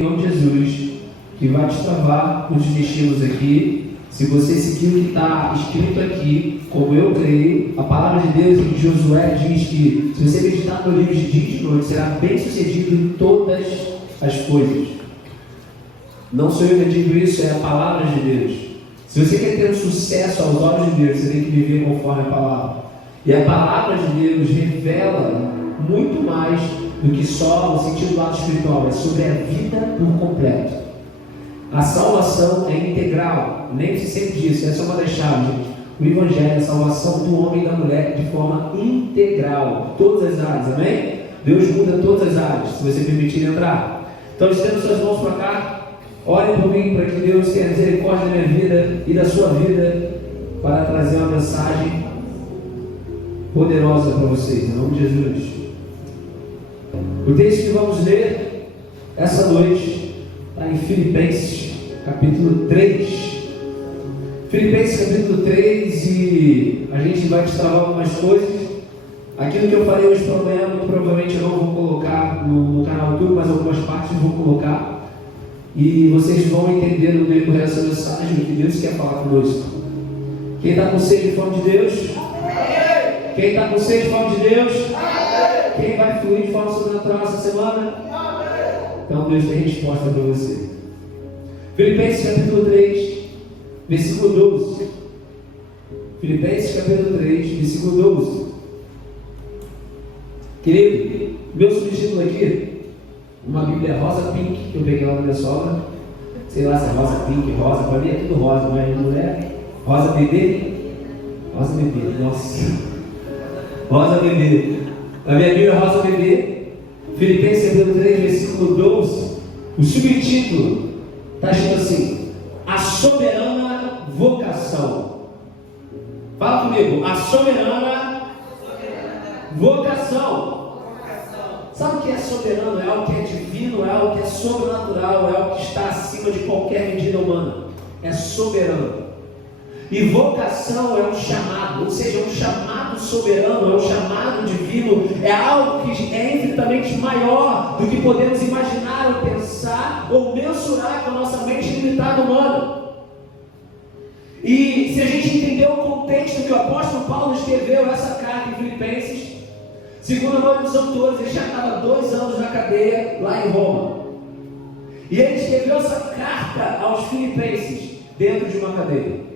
Em nome de Jesus, que vai destravar os destinos aqui. Se você seguir o que está escrito aqui, como eu creio, a palavra de Deus em Josué diz que se você meditar no livro de dia e de noite, será bem sucedido em todas as coisas. Não sou eu que digo isso, é a palavra de Deus. Se você quer ter um sucesso aos olhos de Deus, você tem que viver conforme a palavra. E a palavra de Deus revela muito mais do que só o sentido do lado espiritual, é sobre a vida por completo. A salvação é integral, lembre-se sempre disso, essa é uma das chaves, gente. O Evangelho é a salvação do homem e da mulher de forma integral, todas as áreas, amém? Deus muda todas as áreas, se você permitir entrar. Então, estenda suas mãos para cá, ore por mim, para que Deus tenha misericórdia da minha vida e da sua vida, para trazer uma mensagem poderosa para vocês, em nome de Jesus. O texto que vamos ler essa noite está em Filipenses, capítulo 3. Filipenses, capítulo 3, e a gente vai destravar algumas coisas. Aquilo que eu falei hoje pela manhã, muito provavelmente eu não vou colocar no canal YouTube, mas algumas partes eu vou colocar. E vocês vão entender no meio dessa mensagem o que Deus quer falar conosco. Quem está com sede e fome de Deus? Quem está com sede e fome de Deus? Quem vai fluir de forma sobrenatural essa semana? Então Deus tem resposta para você. Filipenses capítulo 3, versículo 12. Filipenses capítulo 3, versículo 12. Querido, meu subtítulo aqui, uma Bíblia rosa pink, que eu peguei lá na minha sogra. Sei lá se é rosa pink, rosa, para mim é tudo rosa, mas não é rosa bebê. Rosa bebê, nossa. Rosa bebê. A minha Bíblia é rosa bebê. Filipenses capítulo 3, versículo 12. O subtítulo está escrito assim: a soberana vocação. Fala comigo, a soberana vocação. Sabe o que é soberano? É algo que é divino, é algo que é sobrenatural, é algo que está acima de qualquer medida humana. É soberano. E vocação é um chamado, ou seja, um chamado soberano, é um chamado divino, é algo que é infinitamente maior do que podemos imaginar ou pensar ou mensurar com a nossa mente limitada humana. E se a gente entender o contexto que o apóstolo Paulo escreveu essa carta em Filipenses, segundo a maioria dos autores, ele já estava 2 anos na cadeia lá em Roma. E ele escreveu essa carta aos Filipenses dentro de uma cadeia.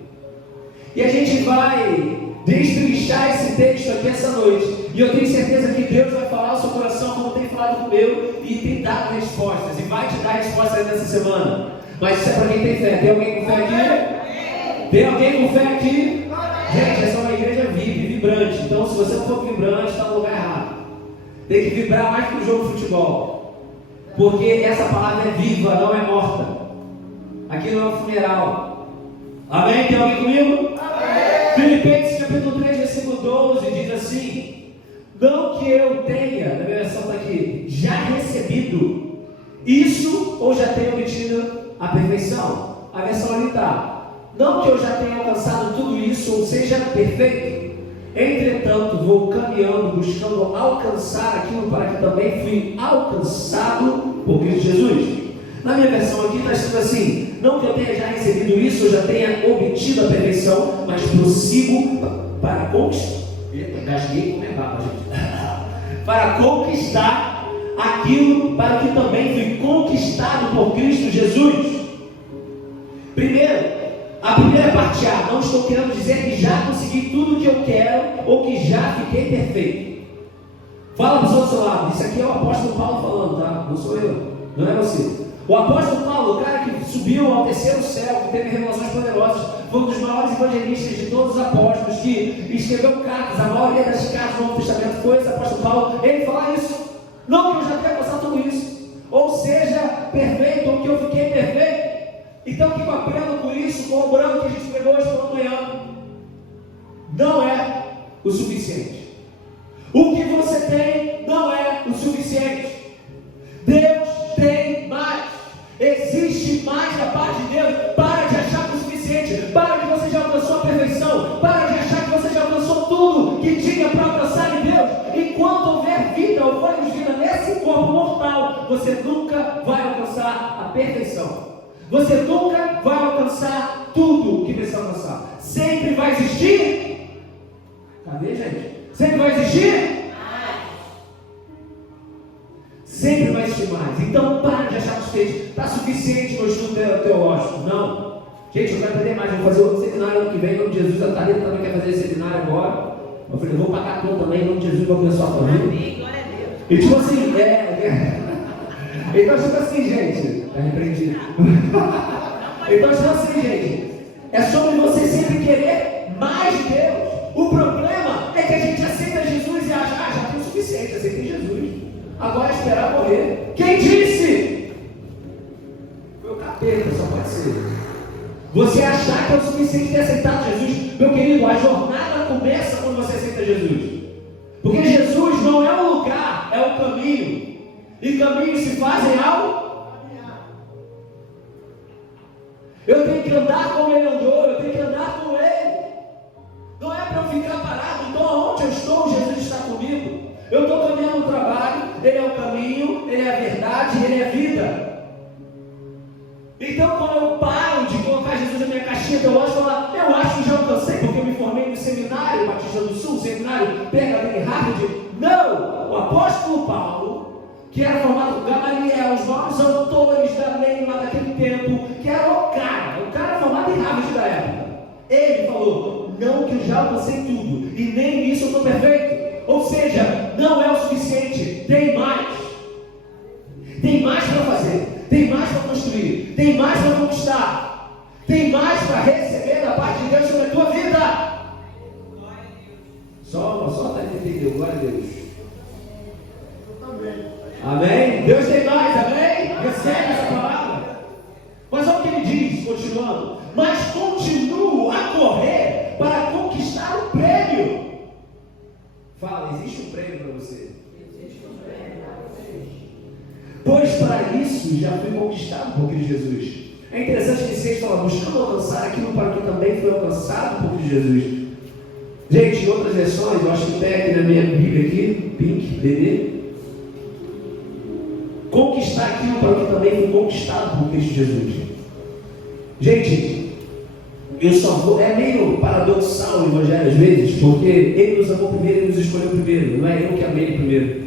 E a gente vai destrinchar esse texto aqui essa noite. E eu tenho certeza que Deus vai falar ao seu coração como tem falado com o meu, e tem dado respostas, e vai te dar respostas nessa semana. Mas isso é para quem tem fé. Tem alguém com fé aqui? Tem alguém com fé aqui? Gente, essa é uma igreja viva, vibrante. Então, se você não for vibrante, está no lugar errado. Tem que vibrar mais que um jogo de futebol. Porque essa palavra é viva, não é morta. Aqui não é um funeral. Amém? Tem alguém comigo? Amém. Filipenses capítulo 3, versículo 12 diz assim: não que eu tenha, na minha versão está aqui, já recebido isso ou já tenha obtido a perfeição. A versão ali está: não que eu já tenha alcançado tudo isso ou seja perfeito, entretanto vou caminhando, buscando alcançar aquilo para que também fui alcançado por Cristo Jesus. Na minha versão aqui está escrito assim: não que eu tenha já recebido isso, eu já tenha obtido a perfeição, mas prossigo para conquistar. Gasguei com minha gente. Para conquistar aquilo para que também fui conquistado por Cristo Jesus. Primeiro, a primeira parte A, não estou querendo dizer que já consegui tudo o que eu quero ou que já fiquei perfeito. Fala para o seu lado, isso aqui é o apóstolo Paulo falando, tá? Não sou eu, não é você. O apóstolo Paulo, o cara que subiu ao terceiro céu, que teve revelações poderosas, foi um dos maiores evangelistas de todos os apóstolos, que escreveu cartas, a maioria das cartas do Novo Testamento foi esse apóstolo Paulo. Ele fala isso: não que eu já tenha passado tudo isso, ou seja, perfeito, ou que eu fiquei perfeito. Então, o que eu aprendo com isso, com o branco que a gente pegou hoje pela manhã, não é o suficiente. O que você tem não é o suficiente. Deus tem mais. Existe mais da parte de Deus. Para de achar que é o suficiente. Para que você já alcançou a perfeição. Para de achar que você já alcançou tudo que tinha para alcançar em Deus. Enquanto houver vida ou fôlego de vida nesse corpo mortal, você nunca vai alcançar a perfeição. Você nunca vai alcançar tudo o que precisa alcançar. Sempre vai existir. Cadê, gente? Sempre vai existir? Sempre vai existir mais. Então para de achar que está suficiente no estudo teológico. Não. Gente, eu quero aprender mais. Vou fazer outro seminário ano que vem. Em nome de Jesus. A Thalita também quer fazer esse seminário agora. Eu falei, eu vou pagar tudo também. Em nome de Jesus, vou abençoar a família. Glória a Deus. E tipo assim, então tipo assim, gente. Está repreendido. Então tipo assim, gente. É sobre você sempre querer mais de Deus. O problema é que a gente aceita Jesus e acha, já tem o suficiente, aceitei Jesus. Agora é esperar morrer. Quem disse? Foi o capeta, só pode ser. Você achar que é o suficiente ter aceitado Jesus. Meu querido, a jornada começa quando você aceita Jesus. Porque Jesus não é um lugar, é um caminho. E caminhos se fazem ao caminhar. Eu tenho que andar como Ele andou, eu tenho que andar com Ele. Não é para eu ficar parado. Então onde eu estou, Jesus está comigo. Eu estou caminhando no trabalho, Ele é o caminho, Ele é a verdade, Ele é a vida. Então quando eu paro de colocar Jesus na minha caixinha teológica, eu acho que já alcancei, porque eu me formei no seminário Batista do Sul, seminário PhD Harvard. Não! O apóstolo Paulo, que era formado por Gamaliel, os maiores autores da lei lá daquele tempo, que era o cara formado em Harvard da época. Ele falou, não que eu já alcancei tudo, e nem nisso eu estou perfeito. Ou seja, não é o suficiente, tem mais. Tem mais para fazer, tem mais para construir, tem mais para conquistar, tem mais para receber da parte de Deus sobre a tua vida. Só está entendendo, glória a Deus. Amém? Deus tem mais, amém? Recebe essa palavra. Mas olha o que ele diz, continuando. Mas continuo a correr para conquistar o prêmio. Fala, existe um prêmio para você? Existe um prêmio para você. Pois para isso já fui conquistado por Cristo Jesus. É interessante que vocês falam, buscando alcançar aquilo para que também foi alcançado por Cristo Jesus. Gente, em outras versões, eu acho que tem aqui na minha Bíblia aqui, Pink, bebê. Conquistar aquilo para que também foi conquistado por Cristo Jesus. Gente, eu só vou, é meio paradoxal o Evangelho às vezes, porque Ele nos amou primeiro e nos escolheu primeiro, não é eu que amei Ele primeiro.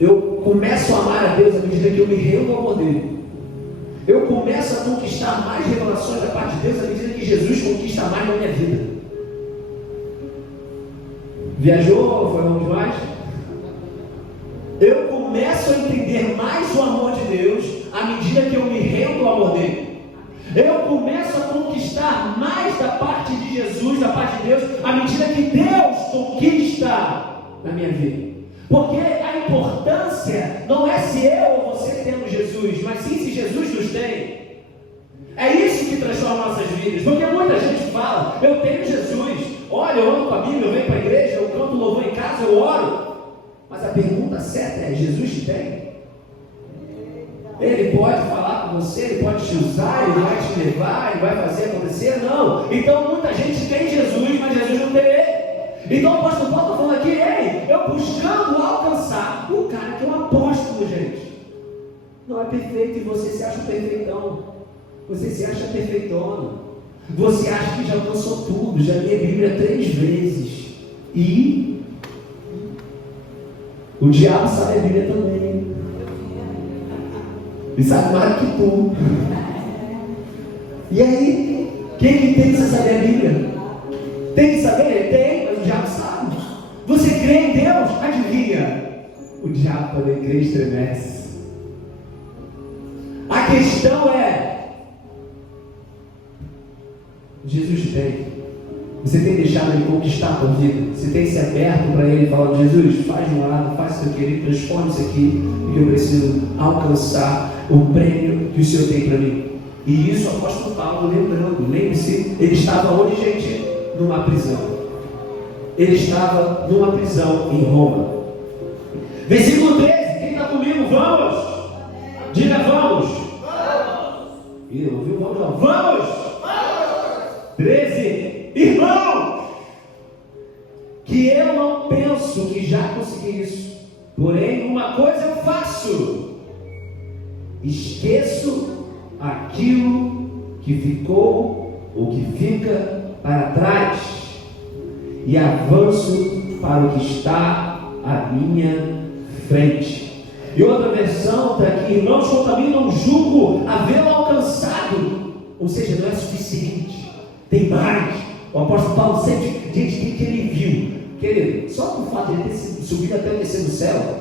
Eu começo a amar a Deus à medida que eu me rendo ao amor dele. Eu começo a conquistar mais revelações da parte de Deus à medida que Jesus conquista mais na minha vida. Viajou? Foi longe demais? Eu começo a entender mais o amor de Deus à medida que eu me rendo ao amor dele. Eu começo a conquistar mais da parte de Jesus, da parte de Deus, à medida que Deus conquista na minha vida. Porque a importância não é se eu ou você temos Jesus, mas sim se Jesus nos tem. É isso que transforma nossas vidas. Porque muita gente fala, eu tenho Jesus, olha, eu ando com a Bíblia, eu venho para a igreja, eu canto louvor em casa, eu oro. Mas a pergunta certa é, Jesus te tem? Ele pode falar com você, ele pode te usar, ele vai te levar, ele vai fazer acontecer? Não. Então muita gente tem Jesus, mas Jesus não tem ele. Então o apóstolo Paulo está falando aqui, eu buscando alcançar o cara que é um apóstolo, gente. Não é perfeito e você se acha perfeitão. Você se acha perfeitona. Você acha que já alcançou tudo, já lê a Bíblia 3 vezes. E o diabo sabe a Bíblia também. E sabe mais do que tu. E aí, quem que tem que saber a Bíblia? Tem que saber? Ele tem, mas o diabo sabe. Você crê em Deus? Adivinha? O diabo também crê e estremece. A questão é: Jesus tem. Você tem deixado Ele conquistar a tua vida? Você tem se aberto para Ele e falado, Jesus, faz um lado, faz o que eu queria, transforma isso aqui, porque eu preciso alcançar o prêmio que o Senhor tem para mim. E isso o apóstolo Paulo lembrando, lembre-se, ele estava onde, gente? Numa prisão. Ele estava numa prisão em Roma. Versículo 13, quem está comigo? Vamos! Diga vamos! Ih, não ouviu? Vamos não. Vamos! 13, irmãos, que eu não penso que já consegui isso, porém uma coisa eu faço, esqueço aquilo que ficou ou que fica para trás e avanço para o que está à minha frente. E outra versão está aqui: irmãos, quanto a mim não julgo havê-lo alcançado. Ou seja, não é suficiente, tem mais. O apóstolo Paulo sempre diz que ele viu. Querido, só por fato de ele ter subido até o terceiro céu,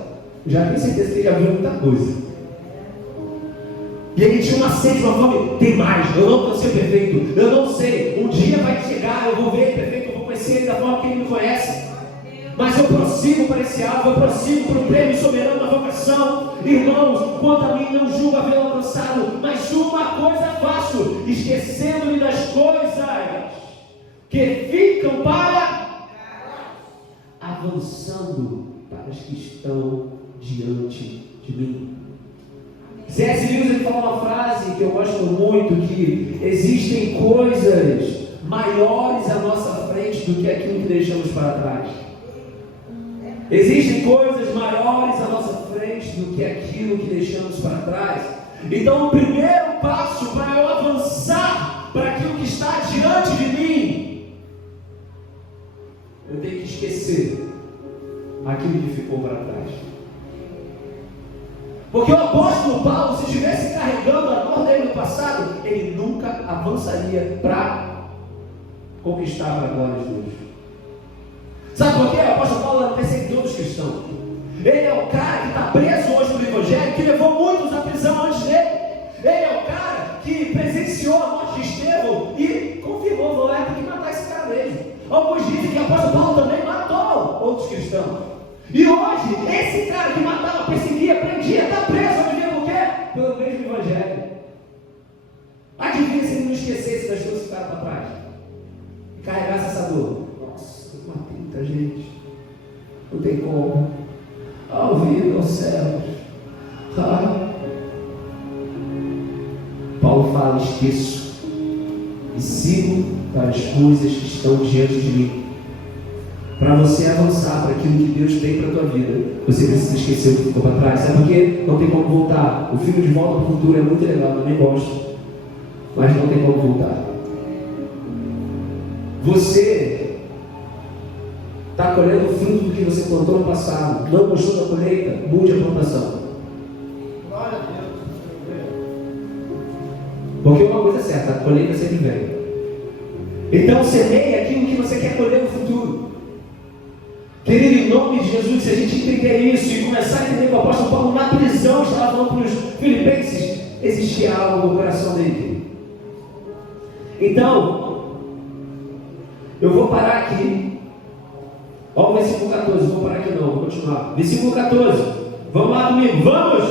já tenho certeza que ele já viu muita coisa. E ele tinha uma sede, uma fome, tem mais, eu não vou ser perfeito, eu não sei, um dia vai chegar, eu vou ver ele perfeito, eu vou conhecer ele da forma que ele me conhece, mas eu prossigo para esse alvo, eu prossigo para o prêmio soberano da vocação. Irmãos, quanto a mim não julgo havê-lo alcançado, mas uma coisa faço, esquecendo-me das coisas que ficam para, avançando para as que estão diante de mim. C.S. Lewis ele fala uma frase que eu gosto muito, que existem coisas maiores à nossa frente do que aquilo que deixamos para trás. Existem coisas maiores à nossa frente do que aquilo que deixamos para trás. Então o primeiro passo para eu avançar para aquilo que está diante de mim, eu tenho que esquecer aquilo que ficou para trás. Porque o apóstolo Paulo, se estivesse carregando a dor dele no passado, ele nunca avançaria para conquistar a glória de Deus. Sabe por quê? O apóstolo Paulo era perseguidor dos cristãos. Ele é o cara que está preso hoje no Evangelho, que levou muitos à prisão antes dele. Ele é o cara que presenciou a morte de Estevão e confirmou: vou lá, tem que matar esse cara mesmo. Alguns dizem que o apóstolo Paulo também matou outros cristãos. E hoje, esse cara que matava, perseguia, prendia, está preso, adivinha por quê? Pelo mesmo Evangelho. Adivinha se ele não esquecesse das coisas que ficaram para trás e carregasse essa dor. Nossa, eu matei muita gente, não tem como. Ao vivo, aos céus. Paulo fala: esqueço e sigo para as coisas que estão diante de mim. Para você avançar para aquilo que Deus tem para a tua vida, você precisa esquecer o que ficou para trás. Sabe por quê? Não tem como voltar. O filme De Volta para o Futuro é muito legal, eu também gosto, mas não tem como voltar. Você está colhendo o fruto do que você plantou no passado. Não gostou da colheita? Mude a plantação. Glória a Deus. Porque uma coisa é certa: a colheita sempre vem. Então semeie aquilo que você quer colher no futuro. Querido, em nome de Jesus, se a gente entender isso e começar a entender que o apóstolo Paulo na prisão estava falando para os filipenses, existia algo no coração dele. Então, eu vou parar aqui. Olha o versículo 14, vou parar aqui não, vou continuar. Versículo 14, vamos lá comigo, vamos?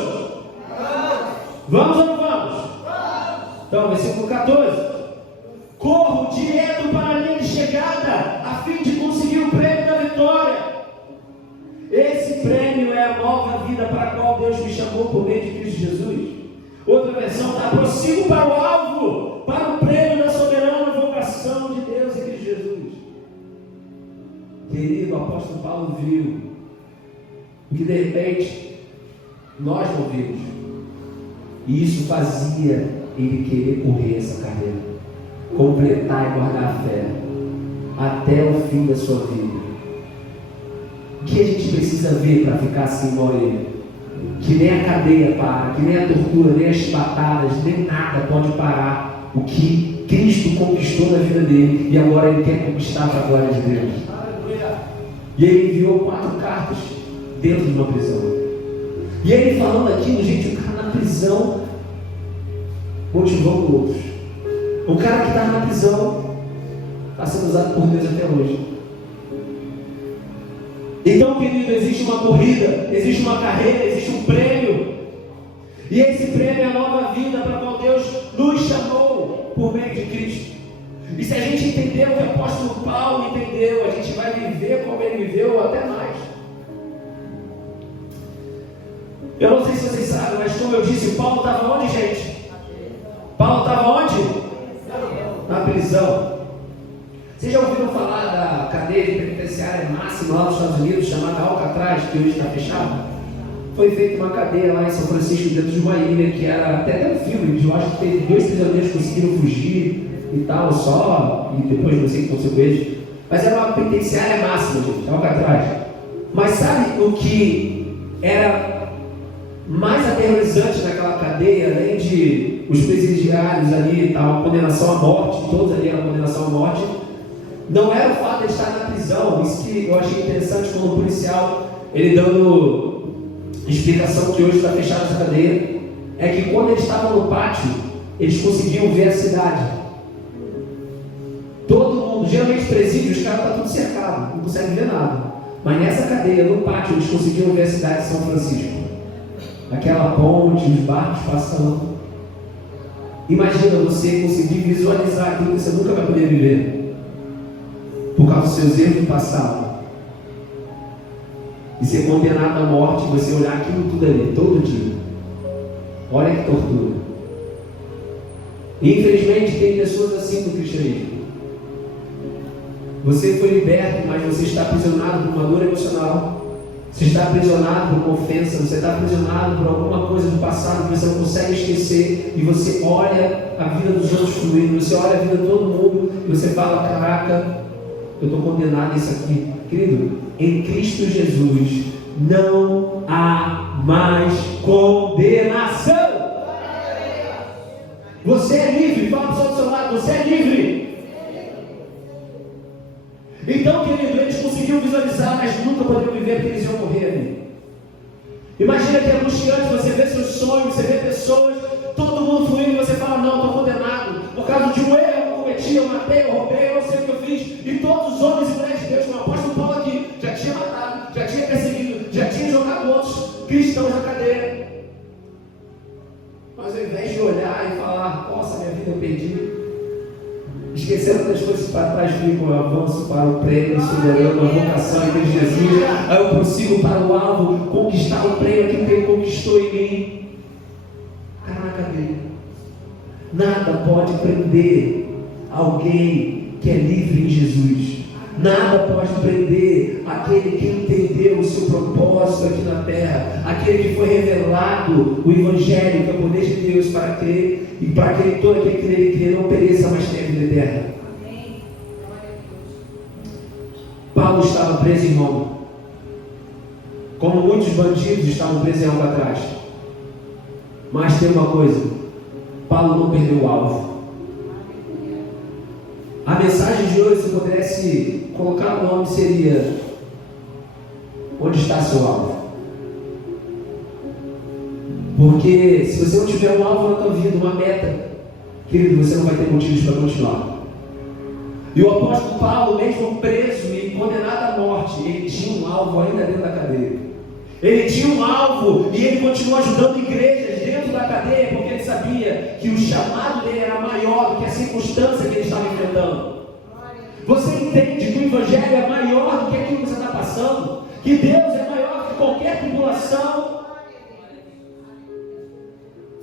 Vamos ou não vamos? Então, versículo 14: corro direto para a linha de chegada, a fim de conseguir o prêmio da vitória. Esse prêmio é a nova vida para a qual Deus me chamou por meio de Cristo Jesus. Outra versão está: prossigo para o alvo, para o prêmio da soberana vocação de Deus em Cristo Jesus. Querido, o apóstolo Paulo viu o que de repente nós não vimos, e isso fazia ele querer correr essa carreira, completar e guardar a fé até o fim da sua vida. O que a gente precisa ver para ficar assim igual ele? Que nem a cadeia para, que nem a tortura, nem as batadas, nem nada pode parar o que Cristo conquistou na vida dele, e agora ele quer conquistar para a glória de Deus. E ele enviou 4 cartas dentro de uma prisão. E ele falando aquilo, gente, o cara na prisão motivando outros. O cara que está na prisão está sendo usado por Deus até hoje. Então, querido, existe uma corrida, existe uma carreira, existe um prêmio. E esse prêmio é a nova vida para a qual Deus nos chamou por meio de Cristo. E se a gente entender o que o apóstolo Paulo entendeu, a gente vai viver como ele viveu ou até mais. Eu não sei se vocês sabem, mas como eu disse, Paulo estava onde, gente? Paulo estava onde? Na prisão. Vocês já ouviram falar da cadeia penitenciária máxima lá nos Estados Unidos, chamada Alcatraz, que hoje está fechada? foi feita uma cadeia lá em São Francisco, dentro de uma ilha, que era até um filme, eu acho que teve 2 prisioneiros que conseguiram fugir e tal, só, e depois não sei o que aconteceu com eles. Mas era uma penitenciária máxima, gente, Alcatraz. Mas sabe o que era mais aterrorizante naquela cadeia, além de os presidiários ali e tal, condenação à morte, todos ali eram condenação à morte, não era o fato de estar na prisão. Isso que eu achei interessante como policial, ele dando explicação que hoje está fechada essa cadeia, é que quando eles estavam no pátio, eles conseguiam ver a cidade. Todo mundo, geralmente presídio, os caras estão tudo cercados, não conseguem ver nada. Mas nessa cadeia, no pátio, eles conseguiam ver a cidade de São Francisco. Aquela ponte, os barcos passando. Imagina você conseguir visualizar aquilo que você nunca vai poder viver, por causa dos seus erros do passado. E ser condenado à morte, você olhar aquilo tudo ali, todo dia. Olha que tortura. Infelizmente, tem pessoas assim no cristianismo. Você foi liberto, mas você está aprisionado por uma dor emocional. Você está aprisionado por uma ofensa. Você está aprisionado por alguma coisa do passado que você não consegue esquecer. E você olha a vida dos outros fluindo. Você olha a vida de todo mundo. E você fala, caraca, eu estou condenado a isso aqui. Querido, em Cristo Jesus não há mais condenação. Você é livre. Fala para o pessoal do seu lado, você é livre. Então, querido, eles conseguiam visualizar, mas nunca poderiam viver porque eles iam morrer ali. Imagina que é angustiante, você vê seus sonhos, você vê pessoas, todo mundo fluindo e você fala, não, estou condenado por causa de um erro que eu cometi, eu matei, eu roubei, eu não sei o que eu fiz. E todos os homens e mulheres de Deus, como o apóstolo Paulo aqui, já tinha matado, já tinha perseguido, já tinha jogado outros cristãos na cadeia. Mas ao invés de olhar e falar, nossa, minha vida eu perdi, esquecendo das coisas para trás, ficam, eu avanço para o prêmio soberano, a vocação em Jesus. Aí eu prossigo para o alvo, conquistar o prêmio que Ele conquistou em mim. Caraca, dele. Nada pode prender alguém que é livre em Jesus. Nada pode prender aquele que entendeu o seu propósito aqui na terra, aquele que foi revelado o Evangelho, que é o poder de Deus para crer, e para que todo aquele que nele crê não pereça, mas tenha vida eterna. Paulo estava preso em Roma, como muitos bandidos estavam presos em Alcatraz. Mas tem uma coisa, Paulo não perdeu o alvo. A mensagem de hoje, se eu pudesse colocar o nome, seria: onde está seu alvo? Porque se você não tiver um alvo na tua vida, uma meta, querido, você não vai ter motivos para continuar. E o apóstolo Paulo, mesmo preso e condenado à morte, ele tinha um alvo ainda dentro da cadeia. Ele tinha um alvo e ele continuou ajudando igrejas dentro da cadeia, porque ele sabia que o chamado dele era maior do que a circunstância que ele estava enfrentando. Você entende que o Evangelho é maior do que aquilo que você está passando? Que Deus é maior que qualquer tribulação?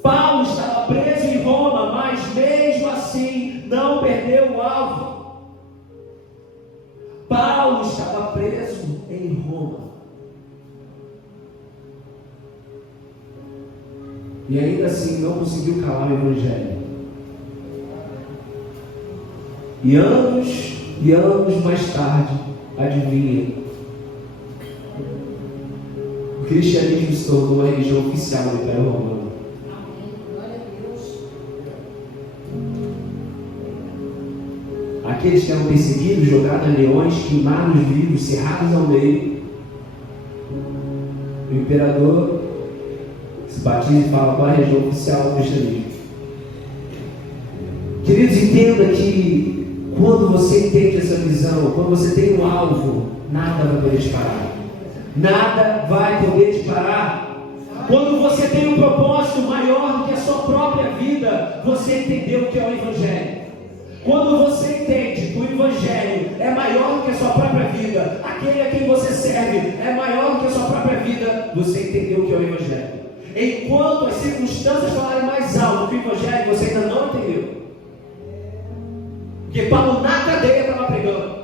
Paulo estava preso em Roma, mas mesmo assim não perdeu o alvo. Paulo estava preso em Roma. E ainda assim não conseguiu calar o Evangelho. E anos mais tarde, adivinha, o cristianismo se tornou uma religião oficial do Império Romano. Aqueles que eram perseguidos, jogados a leões, queimados vivos, cerrados ao meio, o imperador se batiza e fala qual é a religião oficial do cristianismo. Queridos, entenda que quando você entende essa visão, quando você tem um alvo, nada vai poder te parar. Nada vai poder te parar. Quando você tem um propósito maior do que a sua própria vida, você entendeu o que é o Evangelho. Quando você entende que o Evangelho é maior do que a sua própria vida, aquele a quem você serve é maior do que a sua própria vida, você entendeu o que é o Evangelho. Enquanto as circunstâncias falarem mais alto que o Evangelho, você ainda não entendeu. Porque Paulo na cadeia estava pregando.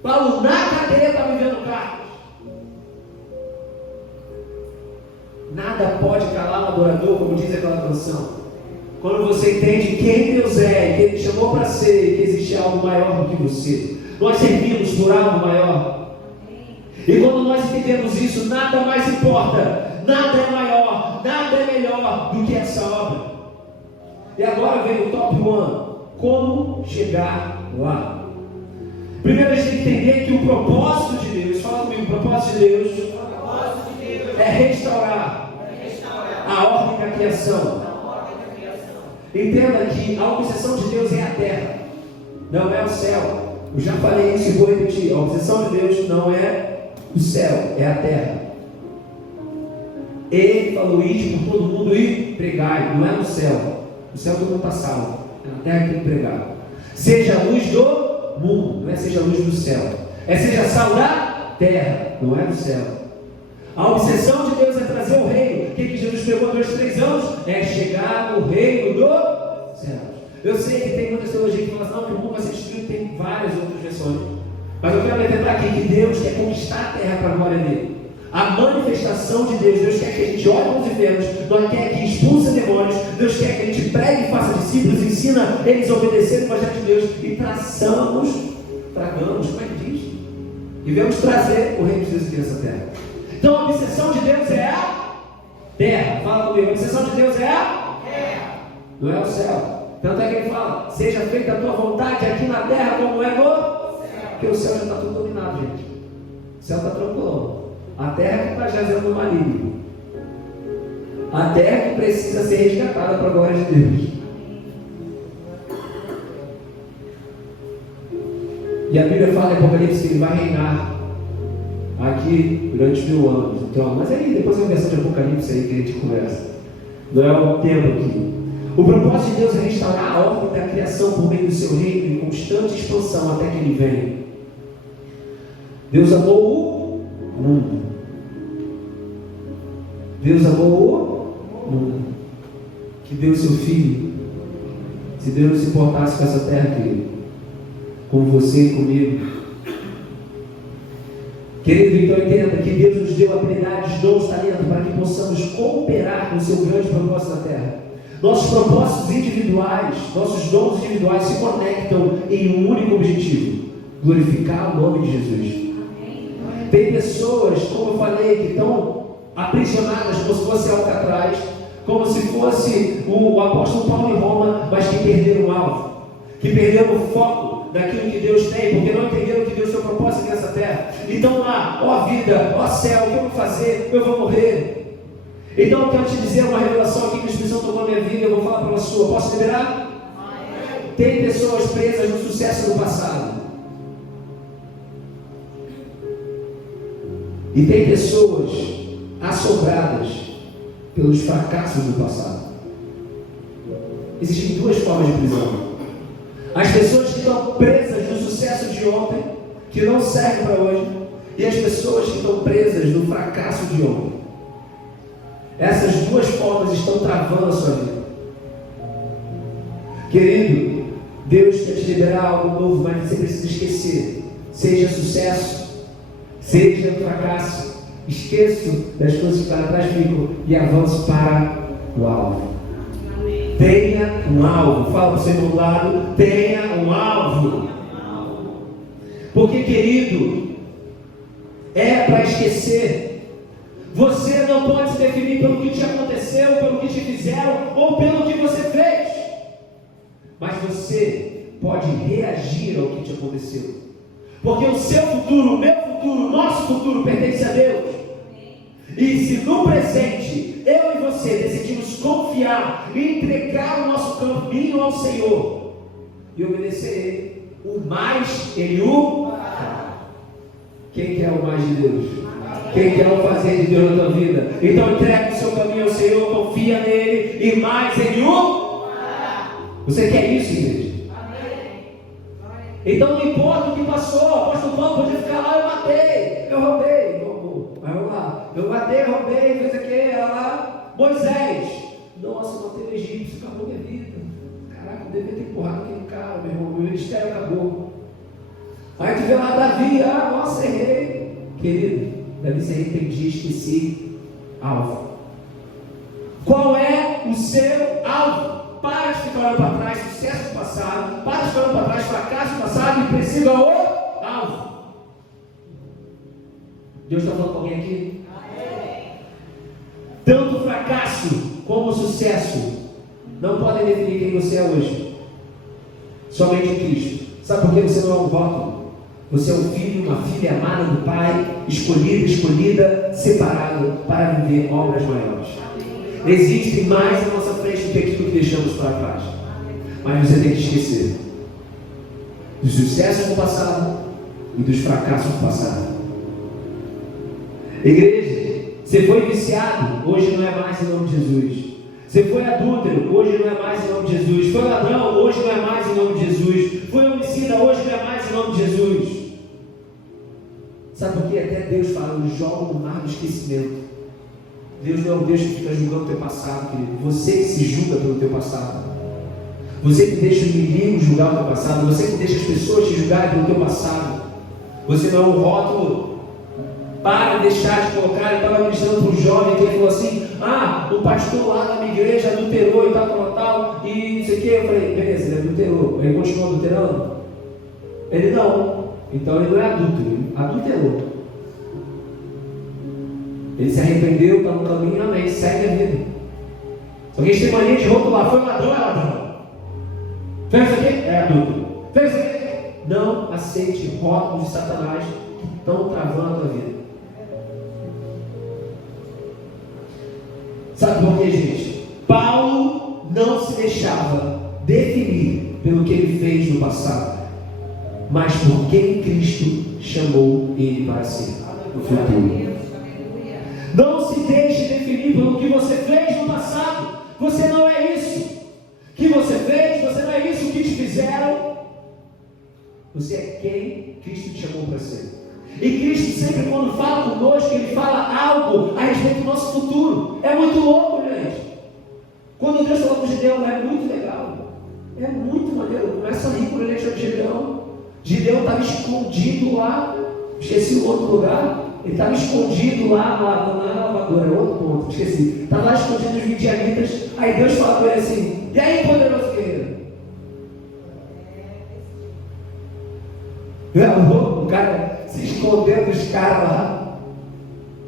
Paulo na cadeia estava enviando cartas. Nada pode calar o adorador, como diz aquela canção. Quando você entende quem Deus é, que Ele chamou para ser, que existe algo maior do que você. Nós servimos por algo maior. E quando nós entendemos isso, nada mais importa, nada é maior, nada é melhor do que essa obra. E agora vem o top 1. Como chegar lá? Primeiro a gente tem que entender que o propósito de Deus, fala comigo, o propósito de Deus é restaurar a ordem da criação. Entenda que a obsessão de Deus é a terra, não é o céu. Eu já falei isso e vou repetir. A obsessão de Deus não é o céu, é a terra. Ele falou isso por todo mundo e pregai, não é no céu. No céu todo mundo está salvo, é na terra que tem que pregar. Seja a luz do mundo, não é seja a luz do céu, é seja sal da terra, não é do céu. A obsessão de Deus é trazer o reino. O que Jesus pregou 2, 3 anos? É chegar no reino do céu. Eu sei que tem muitas teologias que falam não, que o mundo vai ser destruído, tem várias outras versões. Mas eu quero lembrar aqui que Deus quer conquistar a terra para a glória dele. A manifestação de Deus, Deus quer que a gente olhe para os enfermos, Deus quer que expulse demônios, Deus quer que a gente pregue e faça discípulos, ensina eles a obedecer o Evangelho de Deus e tragamos, como é que diz? E vamos trazer o reino de Deus aqui nessa terra. Então a obsessão de Deus é a terra. Fala comigo, a obsessão de Deus é a terra, não é o céu. Tanto é que ele fala, seja feita a tua vontade aqui na terra como é no céu. Porque o céu já está tudo dominado, gente. O céu está tranquilo. A terra que está jazendo no maligno. A terra que precisa ser resgatada para a glória de Deus. E a Bíblia fala em Apocalipse que ele vai reinar aqui durante 1000 anos. Então, mas aí depois é uma versão de Apocalipse aí que a gente conversa. Não é o tempo aqui. O propósito de Deus é restaurar a ordem da criação por meio do seu reino em constante expansão até que ele venha. Deus amou o mundo. Deus amou o mundo. Que deu seu filho. Se Deus não se importasse com essa terra aqui, com você e comigo. Querido, então entenda que Deus nos deu habilidades, dons, talentos para que possamos cooperar com o seu grande propósito na terra. Nossos propósitos individuais, nossos dons individuais se conectam em um único objetivo: glorificar o nome de Jesus. Tem pessoas, como eu falei, que estão aprisionadas como se fosse Alcatraz, como se fosse o apóstolo Paulo em Roma, mas que perderam o alvo, que perderam o foco daquilo que Deus tem, porque não entenderam que Deus tem um propósito aqui nessa terra. Então lá, ó vida, ó céu, o que eu vou fazer? Eu vou morrer. Então eu quero te dizer uma revelação aqui que o Espírito Santo tomou na minha vida, eu vou falar para a sua. Posso liberar? Tem pessoas presas no sucesso do passado. E tem pessoas assombradas pelos fracassos do passado. Existem duas formas de prisão. As pessoas que estão presas no sucesso de ontem, que não servem para hoje, e as pessoas que estão presas no fracasso de ontem. Essas duas formas estão travando a sua vida. Querido, Deus quer te liberar algo novo, mas você precisa esquecer. Seja sucesso, seja fracasso. Esqueço das coisas que para trás ficam e avance para o alvo. Tenha um alvo. Fala para o seu lado, tenha um alvo. Porque, querido, é para esquecer. Você não pode se definir pelo que te aconteceu, pelo que te fizeram ou pelo que você fez. Mas você pode reagir ao que te aconteceu. Porque o seu futuro, o meu futuro, o nosso futuro pertence a Deus. E se no presente, eu e você decidimos confiar e entregar o nosso caminho ao Senhor e obedecer Ele, o mais Ele o fará. Quem quer o mais de Deus? Quem quer o fazer de Deus na tua vida? Então entrega o seu caminho ao Senhor, confia nele e mais Ele o fará. Você quer isso, igreja? Então não importa o que passou, o apóstolo Paulo podia ficar lá, eu matei, eu roubei, aí vamos lá, eu matei, eu roubei, fez aqui, lá, Moisés, nossa, matei o egípcio, acabou minha vida, caraca, eu devia ter empurrado aquele cara, meu irmão, meu ministério acabou. Aí tu vê lá Davi, nossa, errei, querido, Davi se arrependia, esqueci, alvo, Qual é o seu alvo? Para de ficar olhando para trás, sucesso do passado, para de ficar olhando para trás, fracasso do passado e persiga o alvo. Deus está falando com alguém aqui? Tanto o fracasso como o sucesso não podem definir quem você é hoje. Somente em Cristo. Sabe por que você não é um rótulo? Você é um filho, uma filha amada do Pai, escolhida, separado para viver obras maiores. Existe mais na nossa frente do que aquilo que deixamos para trás. Mas você tem que esquecer dos sucessos do passado e dos fracassos do passado. Igreja, você foi viciado, hoje não é mais em nome de Jesus. Você foi adúltero, hoje não é mais em nome de Jesus. Foi ladrão, hoje não é mais em nome de Jesus. Foi homicida, hoje não é mais em nome de Jesus. Sabe por quê? Até Deus fala, eu jogo no mar do esquecimento. Deus não é um Deus que fica julgando o teu passado, querido. Você que se julga pelo teu passado. Você que deixa o inimigo julgar o teu passado. Você que deixa as pessoas te julgarem pelo teu passado. Você não é um rótulo. Para deixar de colocar. Eu estava ministrando para um jovem que ele falou assim: o pastor lá na minha igreja adulterou e tal, e não sei o que. Eu falei, beleza, ele adulterou. Ele continuou adulterando? Ele não. Então ele não é adulto, ele adulterou. Ele se arrependeu, está no caminho, amém, segue a vida. Se alguém tem mania de rotular, foi ladrão, é ladrão. Fez o quê? É adulto. Fez o quê? Não aceite rótulos de Satanás que estão travando a tua vida. Sabe por quê, gente? Paulo não se deixava definir pelo que ele fez no passado, mas por quem Cristo chamou ele para ser no futuro. Não se deixe definir pelo que você fez no passado. Você não é isso que você fez, você não é isso que te fizeram. Você é quem Cristo te chamou para ser. E Cristo sempre, quando fala conosco, Ele fala algo a respeito do nosso futuro. É muito louco, gente. Quando Deus falou com Gideão, é muito legal. É muito maneiro. Começa a rir quando ele chama Gideão. Gideão estava escondido lá. Esqueci o outro lugar. Ele estava escondido lá na lavadora. É outro ponto, esqueci. Estava lá escondido dos midianitas. Aí Deus fala com ele assim: e aí, poderoso guerreiro? O cara se escondendo dos caras lá.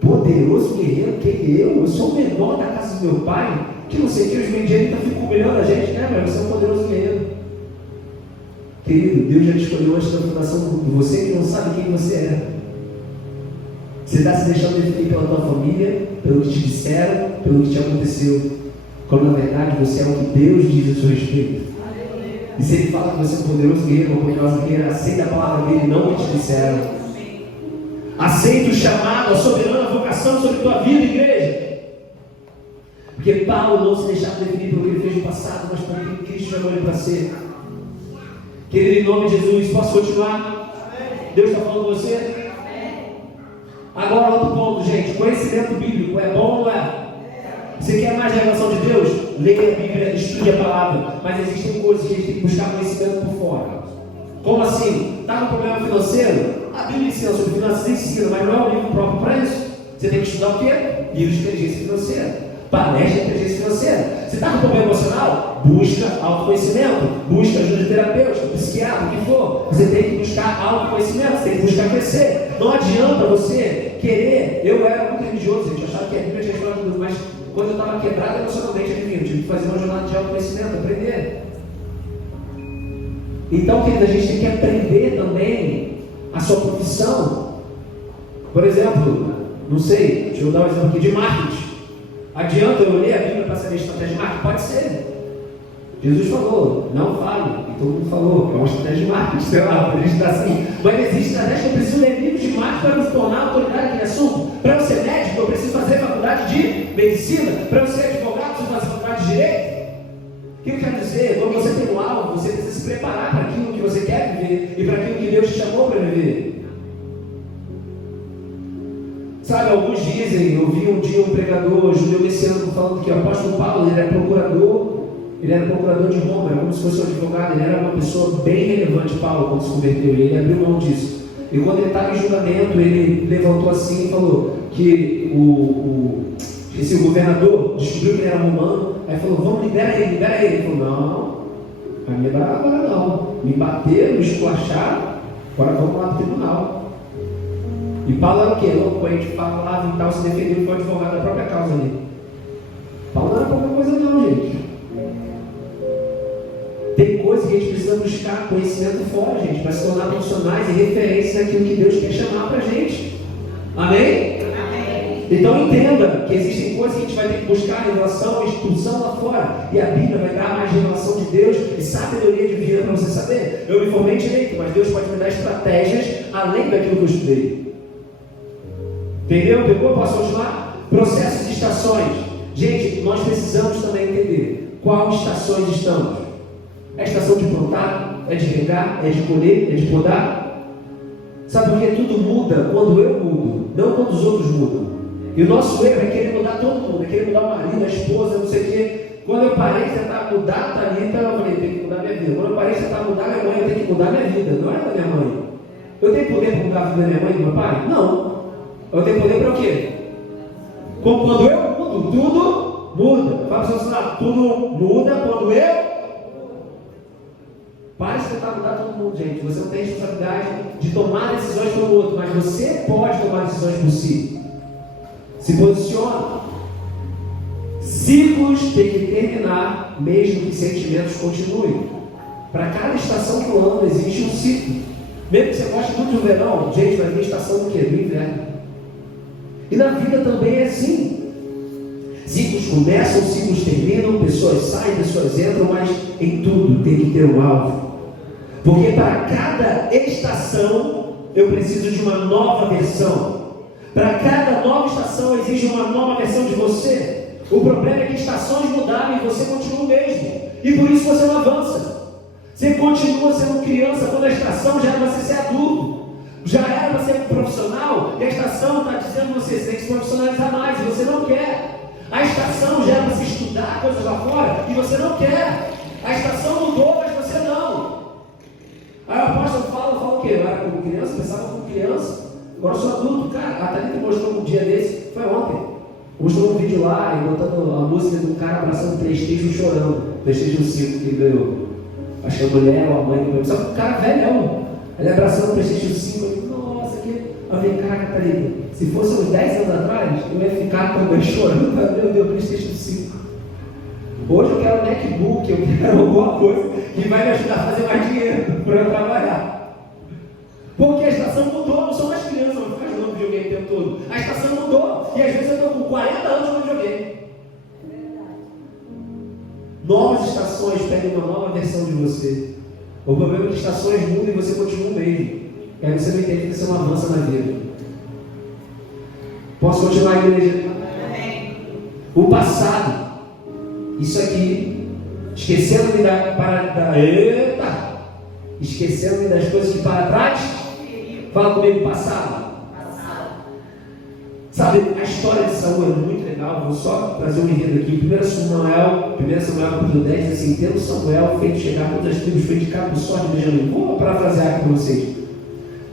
Poderoso guerreiro, quem eu? Eu sou o menor da casa do meu pai. Que não sei o que, os midianitas ficam humilhando a gente, né? Mas você é um poderoso guerreiro. Querido, Deus já te escolheu antes da fundação do mundo. Você que não sabe quem você é. Você está se deixando definir pela tua família, pelo que te disseram, pelo que te aconteceu. Quando na verdade você é o que Deus diz a seu respeito. E se Ele fala que você é um poderoso guerreiro, uma poderosa guerreira, aceita a palavra dele, não o que te disseram. Aceita o chamado, a soberana vocação sobre a tua vida, igreja. Porque Paulo não se deixava definir pelo que ele fez no passado, mas por que Cristo chamou ele para ser. Querido, em nome de Jesus, posso continuar? Deus está falando com você? Agora, outro ponto, gente. Conhecimento bíblico é bom ou não é? Você quer mais revelação de Deus? Leia a Bíblia, estude a palavra. Mas existem coisas que a gente tem que buscar conhecimento por fora. Como assim? Está com problema financeiro? A Bíblia ensina sobre finanças, ensina, mas não é um livro próprio para isso. Você tem que estudar o quê? Livro de inteligência financeira. Palestra de inteligência financeira. Você está com problema emocional? Busca autoconhecimento. Busca ajuda de terapeuta, psiquiatra, o que for. Você tem que buscar autoconhecimento. Você tem que buscar crescer. Não adianta você querer. Eu era muito religioso, gente. Eu achava que a Bíblia tinha falado tudo, mas quando eu estava quebrado emocionalmente, eu tive que fazer uma jornada de autoconhecimento, aprender. Então, querido, a gente tem que aprender também a sua profissão. Por exemplo, não sei, deixa eu dar um exemplo aqui de marketing. Adianta eu ler a Bíblia para saber estratégia de marketing? Pode ser. Jesus falou, não fale. E todo mundo falou, é uma estratégia de marketing, sei lá, a gente está assim. Mas existe estratégia que eu preciso ler livros de marketing para me tornar autoridade naquele assunto. Para eu ser médico, eu preciso fazer faculdade de medicina. Para eu ser advogado, eu preciso fazer faculdade de direito. O que eu quero dizer? Quando você tem um alvo, você precisa se preparar para aquilo que você quer viver e para aquilo que Deus te chamou para viver. Sabe, alguns dizem, eu vi um dia um pregador judeu messiânico falando que o apóstolo Paulo, ele era procurador de Roma, era como se fosse um advogado, ele era uma pessoa bem relevante, Paulo, quando se converteu, e ele abriu mão disso. E quando ele estava em julgamento, ele levantou assim e falou que Esse governador descobriu que ele era romano, aí falou, vamos, libera ele. Ele falou, não, a minha agora não. Me bateram, me esculacharam, agora vamos lá pro tribunal. E Paulo era o quê? Eloquente, falava e tal, se defendeu, foi advogado da própria causa ali. Paulo não era qualquer coisa não, gente. Tem coisa que a gente precisa buscar conhecimento fora, gente, para se tornar profissionais e referências naquilo que Deus quer chamar para a gente. Amém? Amém? Então entenda que existem coisas que a gente vai ter que buscar em relação à instrução lá fora. E a Bíblia vai dar mais revelação de Deus e sabedoria divina para você saber. Eu me formei em direito, mas Deus pode me dar estratégias além daquilo que eu estudei. Entendeu? Pegou? Posso continuar? Processos e estações. Gente, nós precisamos também entender qual estações estamos. É a estação de plantar, é de regar, é de colher, é de podar. Sabe por que tudo muda quando eu mudo, não quando os outros mudam. E o nosso erro é querer mudar todo mundo, é querer mudar o marido, a esposa, não sei o quê. Quando eu parei de tentar mudar a Thalita, eu falei, tem que mudar minha vida. Quando eu parei de tentar mudar minha mãe, eu tenho que mudar minha vida, não é da minha mãe. Eu tenho poder para mudar a vida da minha mãe e do meu pai? Não. Eu tenho poder para o quê? Como quando eu mudo, tudo muda. Fala para o seu lado, tudo muda quando eu... Pare de tentar mudar todo mundo, gente. Você não tem responsabilidade de tomar decisões pelo outro, mas você pode tomar decisões por si. Se posiciona. Ciclos têm que terminar, mesmo que sentimentos continuem. Para cada estação do ano existe um ciclo. Mesmo que você goste muito do verão, gente, vai vir estação do quê? Do inverno. E na vida também é assim. Ciclos começam, ciclos terminam, pessoas saem, pessoas entram, mas em tudo tem que ter um alvo. Porque para cada estação eu preciso de uma nova versão. Para cada nova estação exige uma nova versão de você. O problema é que estações mudaram e você continua o mesmo. E por isso você não avança. Você continua sendo criança quando a estação já era para você ser adulto. Já era para ser profissional e a estação está dizendo que você tem que se profissionalizar mais e você não quer. A estação já era para se estudar coisas lá fora e você não quer. A estação mudou, mas você não. Aí o apóstolo fala o quê? Eu era como criança, pensava como criança, agora eu sou adulto. Cara, a Thalita mostrou um dia desse, foi ontem. Mostrou um vídeo lá e botando a música do cara abraçando o PlayStation chorando. PlayStation 5 que ele ganhou. Acho que a mulher ou a mãe que ganhou. Só que o cara velhão. Ele abraçando o PlayStation 5. Eu falei, nossa, que. Eu falei, caraca, Thalita, se fosse uns 10 anos atrás, eu ia ficar também chorando. Meu Deus, PlayStation 5. Hoje eu quero um MacBook, eu quero alguma coisa que vai me ajudar a fazer mais dinheiro para eu trabalhar. Porque a estação mudou, não sou mais criança, não ficar jogando videogame o tempo todo. A estação mudou e às vezes eu estou com 40 anos no videogame. Novas estações pedem uma nova versão de você. O problema é que estações mudam e você continua o mesmo. E aí você não entende que você não avança na vida. Posso continuar, igreja? O passado. Isso aqui, esquecendo-me esquecendo-me das coisas que para trás. Fala comigo, passado. Sabe, a história de Saul é muito legal. Vou só trazer um enredo aqui. 1 Samuel capítulo 10 diz assim: tendo Samuel feito chegar todas as tribos, foi indicado por sorte de Benjamim. Vou parafrasear aqui para vocês.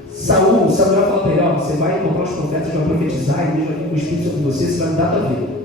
Samuel fala para ele: ó, você vai encontrar os profetas, vai profetizar, e Deus vai vir com o Espírito sobre você vai me dar a tua vida.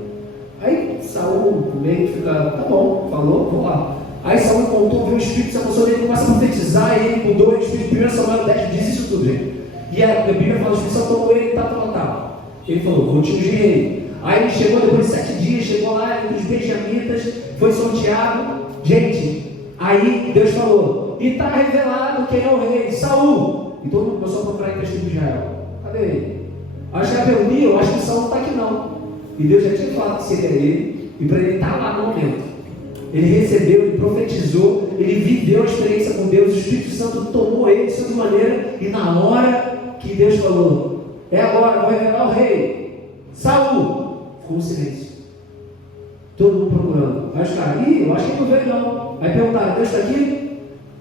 Aí Saul meio que fica, tá bom, falou, vou lá. Aí Saul contou, viu o Espírito, se emocionou, ele começa a profetizar, e ele mudou, e o Espírito, 1 Samuel 10 diz isso tudo, gente. E a Bíblia fala, o Espírito Santo tomou ele, tá. Ele falou, vou te ungir ele. Aí ele chegou, depois de 7 dias, chegou lá entre os benjamitas, foi sorteado. Gente, aí Deus falou, e está revelado quem é o rei, Saul. E todo mundo começou a procurar entre as tribos de Israel. Cadê ele? Acho que era reunir, eu acho que Saul não está aqui não. E Deus já tinha falado que seria ele, e para ele estar lá no momento. Ele recebeu, ele profetizou, ele viveu a experiência com Deus, o Espírito Santo tomou ele de sua maneira, e na hora que Deus falou, é agora, vou revelar o rei, Saul, ficou um silêncio. Todo mundo procurando. Aí os caras, eu acho que ele não veio não. Aí perguntaram, Deus está aqui?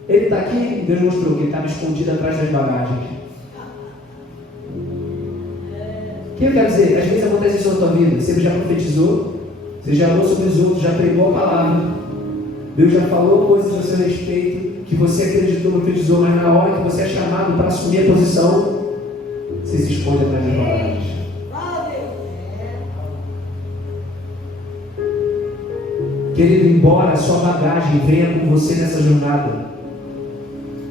Ele está aqui, e Deus mostrou que ele estava escondido atrás das bagagens. O que eu quero dizer? Às vezes acontece isso na tua vida. Você já profetizou, você já falou sobre os outros, já pregou a palavra. Deus já falou coisas a seu respeito, que você acreditou, profetizou, mas na hora que você é chamado para assumir a posição, você se esconde atrás das bagagens. Querido, embora a sua bagagem venha com você nessa jornada,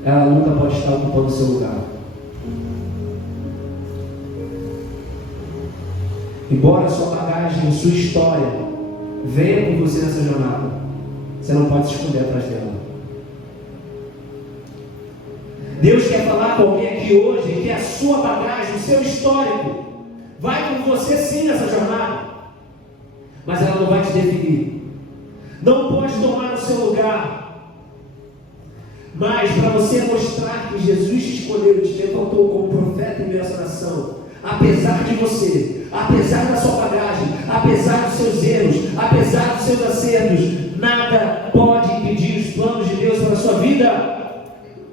ela nunca pode estar ocupando o seu lugar. Embora a sua bagagem, a sua história venha com você nessa jornada, você não pode se esconder atrás dela. Deus quer falar com alguém aqui hoje que a sua bagagem, o seu histórico, vai com você sim nessa jornada, mas ela não vai te definir. Não pode tomar o seu lugar. Mas para você mostrar que Jesus te escolheu e te levantou como profeta em meio a essa nação, apesar de você, apesar da sua bagagem, apesar dos seus erros, apesar dos seus acertos, nada pode impedir os planos de Deus para a sua vida,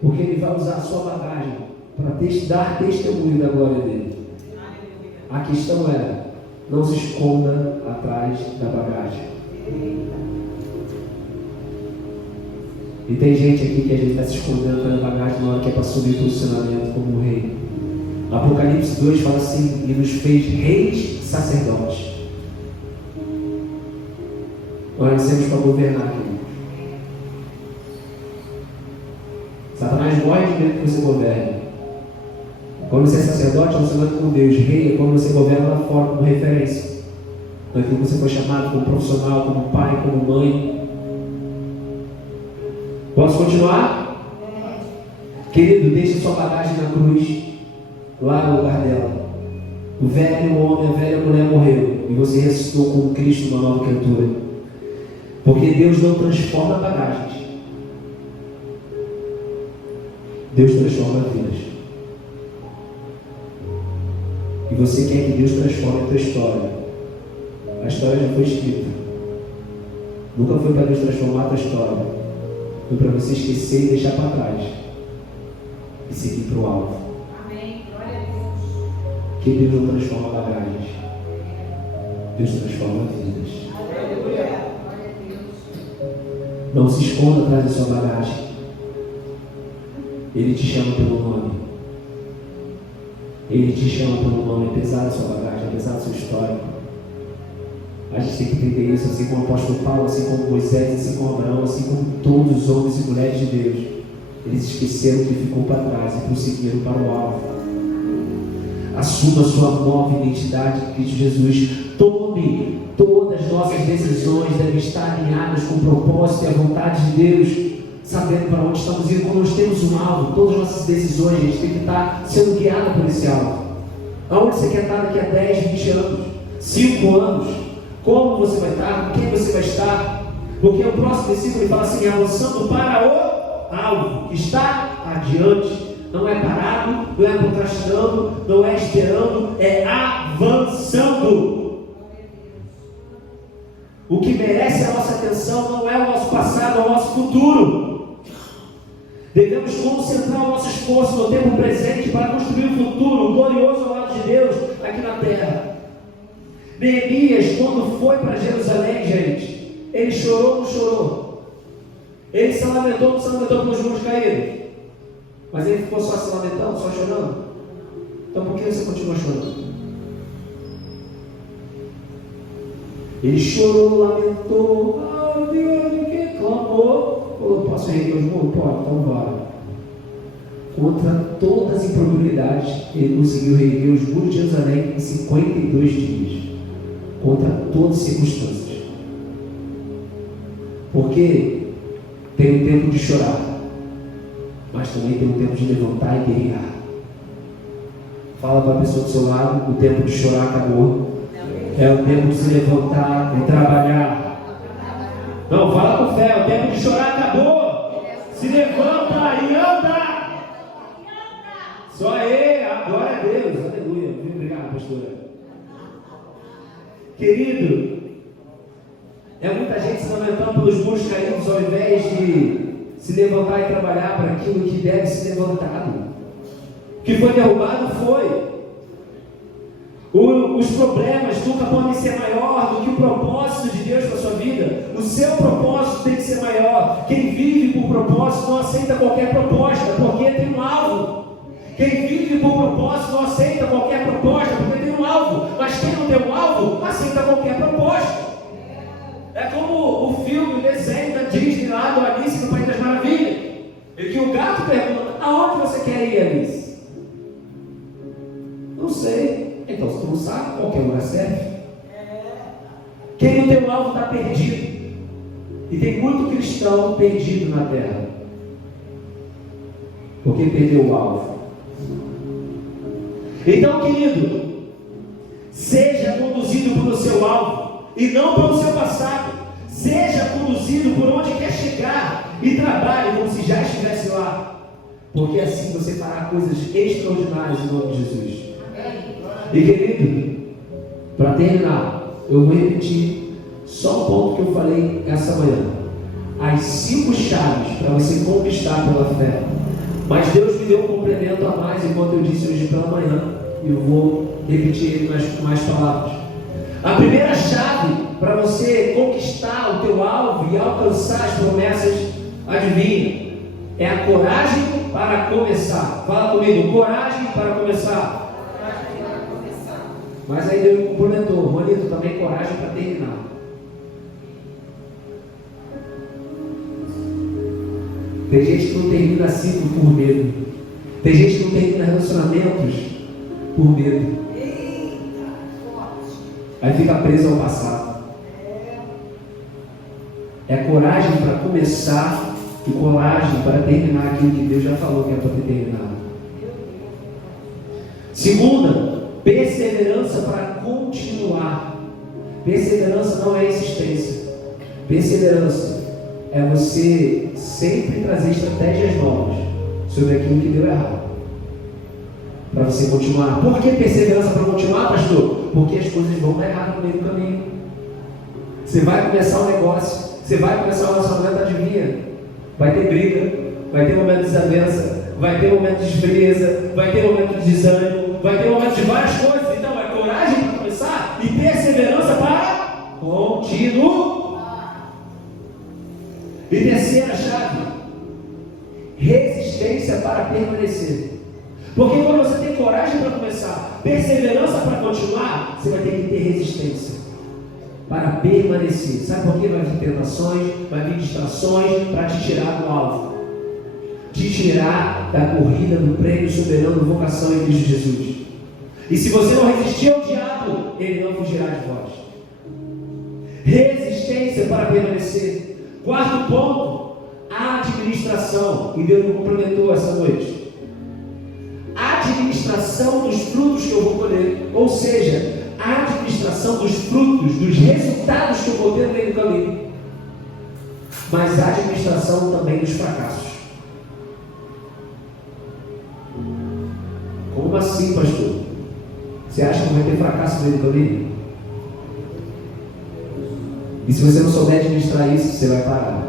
porque Ele vai usar a sua bagagem para dar testemunho da glória dele. A questão é, não se esconda atrás da bagagem. E tem gente aqui que a gente está se escondendo atrás da bagagem na hora que é para subir o posicionamento como rei. Apocalipse 2 fala assim: Ele nos fez reis sacerdotes. Nós nascemos para governar aqui. Satanás morre de medo que você governe. Quando você é sacerdote, você anda com Deus. Rei é quando você governa lá fora como referência. Naquilo que você foi chamado como profissional, como pai, como mãe. Posso continuar? Querido, deixe sua bagagem na cruz, lá no lugar dela. O velho homem, a velha mulher morreu e você ressuscitou com Cristo, uma nova criatura. Porque Deus não transforma bagagens, Deus transforma vidas. E você quer que Deus transforme a tua história. A história já foi escrita. Nunca foi para Deus transformar a tua história. Foi para você esquecer e deixar para trás e seguir para o alvo. Amém. Glória a Deus. Que Deus não transforma bagagens, Deus transforma vidas. Aleluia. Glória a Deus. Não se esconda atrás da sua bagagem. Ele te chama pelo nome. Ele te chama pelo nome, apesar da sua bagagem, apesar do seu histórico. A gente tem que entender isso, assim como o apóstolo Paulo, assim como Moisés, assim como Abraão, assim como todos os homens e mulheres de Deus. Eles esqueceram o que ficou para trás e prosseguiram para o alvo. Assuma a sua nova identidade em Cristo Jesus. Tome todas as nossas decisões, devem estar alinhadas com o propósito e a vontade de Deus, sabendo para onde estamos indo. Quando nós temos um alvo, todas as nossas decisões, a gente tem que estar sendo guiado por esse alvo. Aonde você quer estar daqui a 10, 20 anos, 5 anos? Como você vai estar? Com quem você vai estar? Porque o próximo versículo ele fala assim: avançando para o alvo que está adiante. Não é parado, não é procrastinando, não é esperando, é avançando. O que merece a nossa atenção não é o nosso passado, é o nosso futuro. Devemos concentrar o nosso esforço no tempo presente para construir um futuro glorioso ao lado de Deus aqui na terra. Neemias, quando foi para Jerusalém, gente, ele chorou ou não chorou? Ele se lamentou ou não se lamentou pelos muros caídos? Mas ele ficou só se lamentando, só chorando? Então por que você continua chorando? Ele chorou, lamentou, Deus, o que? Clamou, falou: posso reerguer os muros? Pode, então bora. Contra todas as improbabilidades, ele conseguiu reerguer os muros de Jerusalém em 52 dias. Contra todas as circunstâncias. Porque tem um tempo de chorar, mas também tem um tempo de levantar e guerrear. Fala para a pessoa do seu lado: o tempo de chorar acabou. É o tempo de se levantar e trabalhar. Não, fala com fé: o tempo de chorar acabou. Se levanta e anda. Só aí, glória a Deus, aleluia. Obrigado, pastora. Querido, é muita gente se lamentando pelos muros caídos ao invés de se levantar e trabalhar para aquilo que deve ser levantado. O que foi derrubado foi. Os problemas nunca podem ser maior do que o propósito de Deus para a sua vida. O seu propósito tem que ser maior. Quem vive por propósito não aceita qualquer proposta, porque tem um alvo. Quem vive por propósito não aceita qualquer proposta, porque tem um alvo. Mas quem não tem um alvo, aceita qualquer proposta. É como o filme, o desenho da Disney lá do Alice no País das Maravilhas, em que o gato pergunta: aonde você quer ir, Alice? Não sei. Então, se tu não sabe, qualquer lugar serve. Quem no teu alvo está perdido. E tem muito cristão perdido na terra, porque perdeu o alvo. Então, querido, seja conduzido pelo seu alvo e não pelo seu passado. Seja conduzido por onde quer chegar e trabalhe como se já estivesse lá, porque assim você fará coisas extraordinárias em nome de Jesus. E querido, para terminar, eu vou repetir só um ponto que eu falei essa manhã: as 5 chaves para você conquistar pela fé. Mas Deus me deu um complemento a mais enquanto eu disse hoje pela manhã, e eu vou repetir ele com mais palavras. A primeira chave para você conquistar o teu alvo e alcançar as promessas, adivinha? É a coragem para começar. Fala comigo: coragem para começar. Mas aí Deus complementou: Juanito, também coragem para terminar. Tem gente que não termina ciclo por medo. Tem gente que não termina relacionamentos por medo. Aí fica preso ao passado. É coragem para começar e coragem para terminar aquilo que Deus já falou que é para ter terminado. Segunda, perseverança para continuar. Perseverança não é insistência. Perseverança é você sempre trazer estratégias novas sobre aquilo que deu errado, para você continuar. Por que perseverança para continuar, pastor? Porque as coisas vão dar errado no meio do caminho. Você vai começar um negócio, você vai começar um relacionamento, adivinha? Vai ter briga, vai ter momento de desavença, vai ter momento de frieza, vai ter momento de desânimo, vai ter momento de várias coisas. Então é coragem para começar e perseverança para continuar. E terceira chave, resistência para permanecer. Porque quando você tem coragem para começar, perseverança para continuar, você vai ter que ter resistência para permanecer. Sabe por quê? Vai vir tentações, vai vir distrações para te tirar do alvo, te tirar da corrida do prêmio soberano de vocação em Cristo Jesus. E se você não resistir ao diabo, ele não fugirá de vós. Resistência para permanecer. Quarto ponto, administração. E Deus me complementou essa noite. Administração dos frutos que eu vou colher. Ou seja, a administração dos frutos, dos resultados que eu vou ter no meio do caminho. Mas a administração também dos fracassos. Como assim, pastor? Você acha que vai ter fracasso no meio do caminho? E se você não souber administrar isso, você vai parar.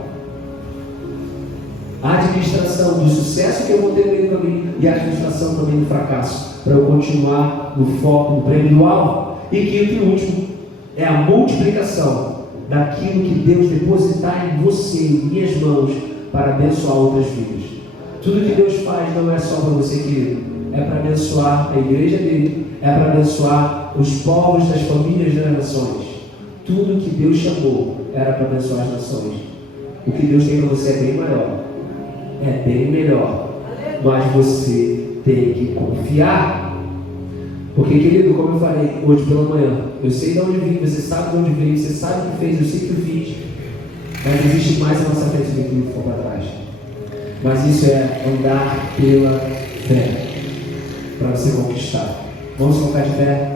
A administração do sucesso que eu vou ter no meio do caminho e a administração também do fracasso, para eu continuar no foco, no prêmio do alvo. E quinto e último, é a multiplicação daquilo que Deus depositar em você, em minhas mãos, para abençoar outras vidas. Tudo que Deus faz não é só para você, querido, é para abençoar a igreja dele, é para abençoar os povos das famílias das nações. Tudo que Deus chamou era para abençoar as nações. O que Deus tem para você é bem maior, é bem melhor, mas você tem que confiar. Porque, querido, como eu falei hoje pela manhã, eu sei de onde vim, você sabe de onde veio, você sabe o que fez, eu sei o que eu fiz, mas existe mais a nossa frente do que o que ficou para trás. Mas isso é andar pela fé, para você conquistar. Vamos colocar de pé.